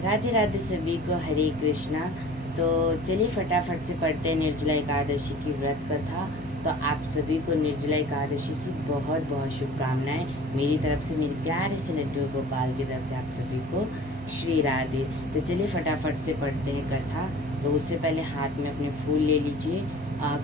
राधे राधे सभी को, हरे कृष्णा। तो चलिए फटाफट से पढ़ते हैं निर्जला एकादशी की व्रत कथा। तो आप सभी को निर्जला एकादशी की बहुत बहुत शुभकामनाएं मेरी तरफ से, मेरे प्यारे से लड्डू गोपाल की तरफ से आप सभी को श्री राधे। तो चलिए फटाफट से पढ़ते हैं कथा। तो उससे पहले हाथ में अपने फूल ले लीजिए।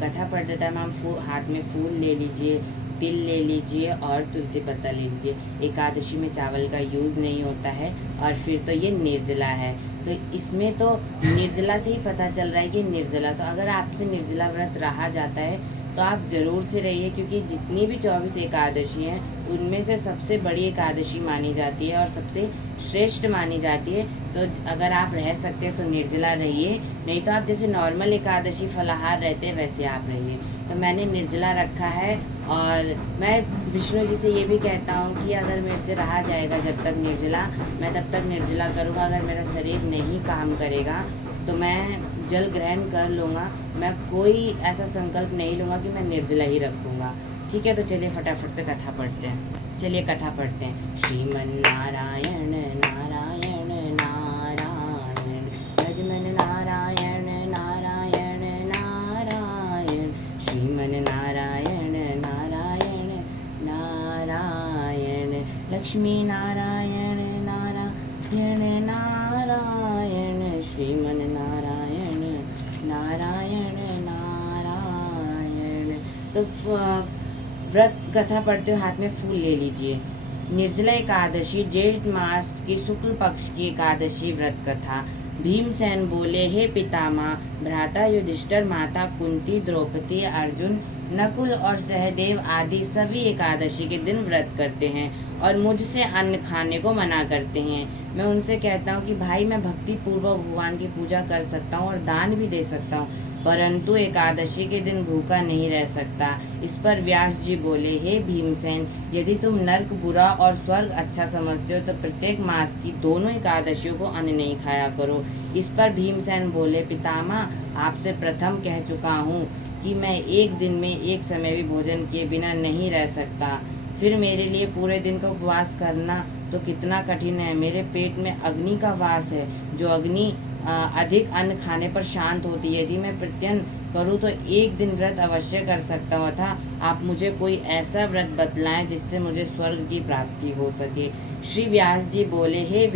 कथा पढ़ते टाइम हम हाथ में फूल ले लीजिए, तिल ले लीजिए और तुलसी पत्ता ले लीजिए। एकादशी में चावल का यूज़ नहीं होता है। और फिर तो ये निर्जला है, तो इसमें तो निर्जला से ही पता चल रहा है कि निर्जला। तो अगर आपसे निर्जला व्रत रहा जाता है तो आप ज़रूर से रहिए, क्योंकि जितनी भी 24 एकादशी हैं उनमें से सबसे बड़ी एकादशी मानी जाती है और सबसे श्रेष्ठ मानी जाती है। तो अगर आप रह सकते हैं तो निर्जला रहिए, नहीं तो आप जैसे नॉर्मल एकादशी फलाहार रहते हैं वैसे आप रहिए। तो मैंने निर्जला रखा है। और मैं विष्णु जी से ये भी कहता हूँ कि अगर मेरे से रहा जाएगा जब तक निर्जला, मैं तब तक निर्जला करूँगा। अगर मेरा शरीर नहीं काम करेगा तो मैं जल ग्रहण कर लूँगा। मैं कोई ऐसा संकल्प नहीं लूँगा कि मैं निर्जला ही रखूँगा। ठीक है, तो चलिए फटाफट से कथा पढ़ते हैं। चलिए कथा पढ़ते हैं। श्रीमन नारायण नारायण नारायण, लक्ष्मण नारायण नारायण नारायण, श्रीमन नारायण नारायण नारायण, लक्ष्मी नारायण नारायण नारायण, श्रीमन नारायण नारायण नारायण। तो व्रत कथा पढ़ते हुए हाथ में फूल ले लीजिए। निर्जला एकादशी जेठ मास की शुक्ल पक्ष की एकादशी व्रत कथा। भीमसेन बोले, हे पितामह, भ्राता युधिष्ठिर, माता कुंती, द्रौपदी, अर्जुन, नकुल और सहदेव आदि सभी एकादशी के दिन व्रत करते हैं और मुझसे अन्न खाने को मना करते हैं। मैं उनसे कहता हूँ कि भाई मैं भक्ति पूर्वक भगवान की पूजा कर सकता हूँ और दान भी दे सकता हूँ, परंतु एकादशी के दिन भूखा नहीं रह सकता। इस पर व्यास जी बोले, हे भीमसेन, यदि तुम नर्क बुरा और स्वर्ग अच्छा समझते हो तो प्रत्येक मास की दोनों एकादशियों को अन्न नहीं खाया करो। इस पर भीमसेन बोले, पितामह, आपसे प्रथम कह चुका हूँ कि मैं एक दिन में एक समय भी भोजन किए बिना नहीं रह सकता। फिर मेरे लिए पूरे दिन का उपवास करना तो कितना कठिन है। मेरे पेट में अग्नि का वास है, जो अग्नि अधिक अन्न खाने पर शांत होती है। यदि मैं प्रत्यन करूँ तो एक दिन व्रत अवश्य कर सकता हूँ। था आप मुझे कोई ऐसा व्रत बतलाएं जिससे मुझे स्वर्ग की प्राप्ति हो सके। श्री व्यास जी बोले, हे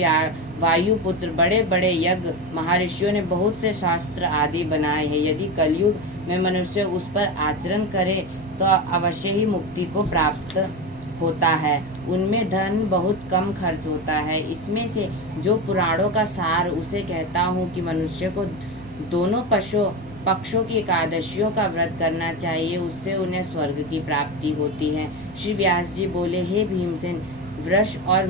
वायुपुत्र, बड़े बड़े यज्ञ महर्षियों ने बहुत से शास्त्र आदि बनाए हैं। यदि कलयुग में मनुष्य उस पर आचरण करे तो अवश्य ही मुक्ति को प्राप्त होता है। उनमें धन बहुत कम खर्च होता है। इसमें से जो पुराणों का सार उसे कहता हूँ कि मनुष्य को दोनों पक्षों की एकादशियों का व्रत करना चाहिए, उससे उन्हें स्वर्ग की प्राप्ति होती है। श्री व्यास जी बोले, हे भीमसेन, वृष और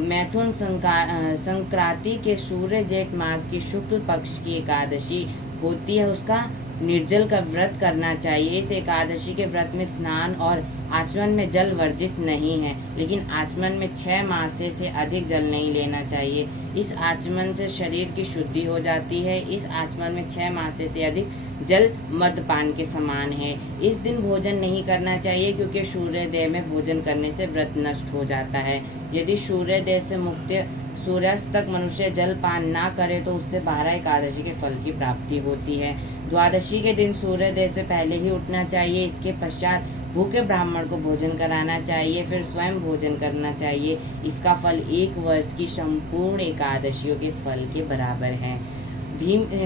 मैथुन संक्रांति के सूर्य जेठ मास की शुक्ल पक्ष की एकादशी होती है, उसका निर्जल का व्रत करना चाहिए। इस एकादशी के व्रत में स्नान और आचमन में जल वर्जित नहीं है, लेकिन आचमन में 6 मासे से अधिक जल नहीं लेना चाहिए। इस आचमन से शरीर की शुद्धि हो जाती है। इस आचमन में 6 मासे से अधिक जल मद्यपान के समान है। इस दिन भोजन नहीं करना चाहिए, क्योंकि सूर्योदय में भोजन करने से व्रत नष्ट हो जाता है। यदि सूर्योदय से मुक्त सूर्यास्त तक मनुष्य जल पान ना करे तो उससे 12 एकादशी के फल की प्राप्ति होती है। द्वादशी के दिन सूर्योदय से पहले ही उठना चाहिए। इसके पश्चात भूखे ब्राह्मण को भोजन कराना चाहिए, फिर स्वयं भोजन करना चाहिए। इसका फल 1 वर्ष की संपूर्ण एकादशियों के फल के बराबर है।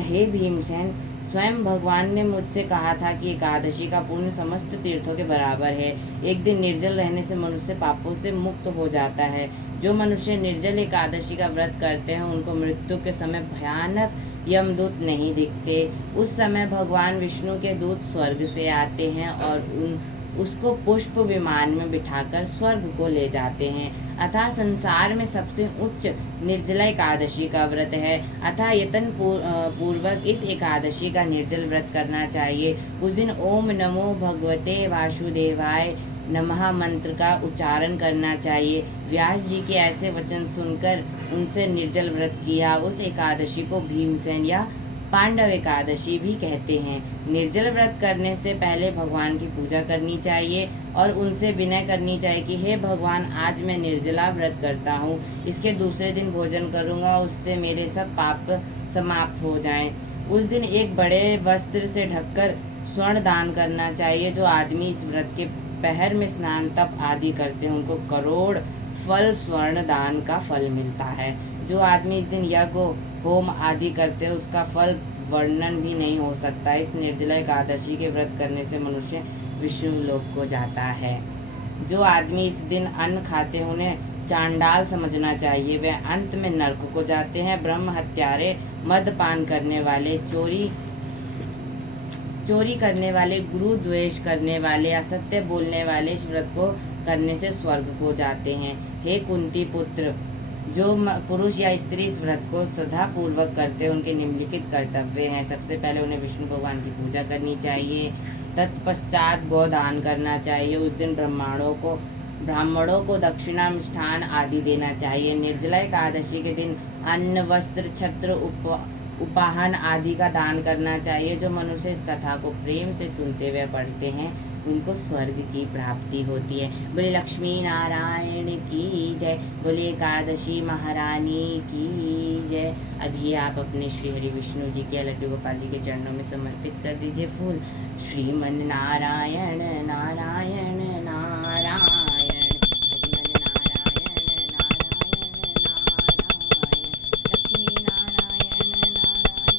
हे भीमसेन, स्वयं भगवान ने मुझसे कहा था कि एकादशी का पुण्य समस्त तीर्थों के बराबर है। एक दिन निर्जल रहने से मनुष्य पापों से मुक्त हो जाता है। जो मनुष्य निर्जल एकादशी का व्रत करते हैं उनको मृत्यु के समय भयानक यमदूत नहीं दिखते। उस समय भगवान विष्णु के दूत स्वर्ग से आते हैं और उसको पुष्प विमान में बिठाकर स्वर्ग को ले जाते हैं। अतः संसार में सबसे उच्च निर्जला एकादशी का व्रत है। अतः यतन पूर्वक इस एकादशी का निर्जल व्रत करना चाहिए। उस दिन ओम नमो भगवते वासुदेवाय नमः मंत्र का उच्चारण करना चाहिए। व्यास जी के ऐसे वचन सुनकर उनसे निर्जल व्रत किया। उस एकादशी को भीमसेन या पांडव एकादशी भी कहते हैं। निर्जल व्रत करने से पहले भगवान की पूजा करनी चाहिए। और उनसे विनय करनी चाहिए कि हे भगवान, आज मैं निर्जला व्रत करता हूँ, इसके दूसरे दिन भोजन करूँगा, उससे मेरे सब पाप समाप्त हो जाएं। उस दिन एक बड़े वस्त्र से ढककर स्वर्ण दान करना चाहिए। जो आदमी इस व्रत के पहर में स्नान तप आदि करते हैं, उनको करोड़ फल स्वर्ण दान का फल मिलता है। जो आदमी इस दिन यज्ञ होम आदि करते हैं, उसका फल वर्णन भी नहीं हो सकता। इस निर्जला एकादशी के व्रत करने से मनुष्य विष्णु लोक को जाता है। जो आदमी इस दिन अन्न खाते हैं, उन्हें चांडाल समझना चाहिए, वे अंत में नरक को जाते हैं। ब्रह्म हत्यारे, मदपान करने वाले, चोरी करने वाले, गुरु द्वेष करने वाले, असत्य बोलने वाले इस व्रत को करने से स्वर्ग को जाते हैं। हे कुंती पुत्र, जो पुरुष या स्त्री इस व्रत को श्रद्धा पूर्वक करते हैं, उनके निम्नलिखित कर्तव्य हैं। सबसे पहले उन्हें विष्णु भगवान की पूजा करनी चाहिए। तत्पश्चात गोदान करना चाहिए। उस दिन ब्राह्मणों को दक्षिणा, मिष्ठान आदि देना चाहिए। निर्जला एकादशी के दिन अन्न, वस्त्र, छत्र, उपाहन आदि का दान करना चाहिए। जो मनुष्य इस कथा को प्रेम से सुनते हुए पढ़ते हैं, उनको स्वर्ग की प्राप्ति होती है। बोले लक्ष्मी नारायण की जय, बोले एकादशी महारानी की जय। अभी आप अपने श्री हरि विष्णु जी के लड्डू गोपाल जी के चरणों में समर्पित कर दीजिए फूल। श्रीमन नारायण नारायण नारायण, हरिमन नारायण नारायण नारायण, लक्ष्मी नारायण नारायण नारायण,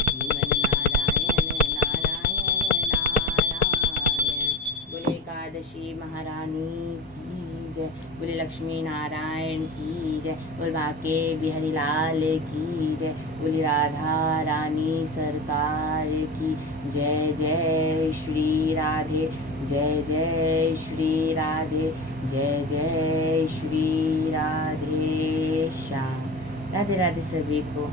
श्रीमन नारायण नारायण नारायण। बोले एकादशी महारानी की जय, बोले लक्ष्मी नारायण की जय, बोल बाके बिहारी लाल की जय, बोली राधा रानी सरकार की जय। जय श्री राधे, जय जय श्री राधे, जय जय श्री राधे श्याम। राधे राधे सभी को।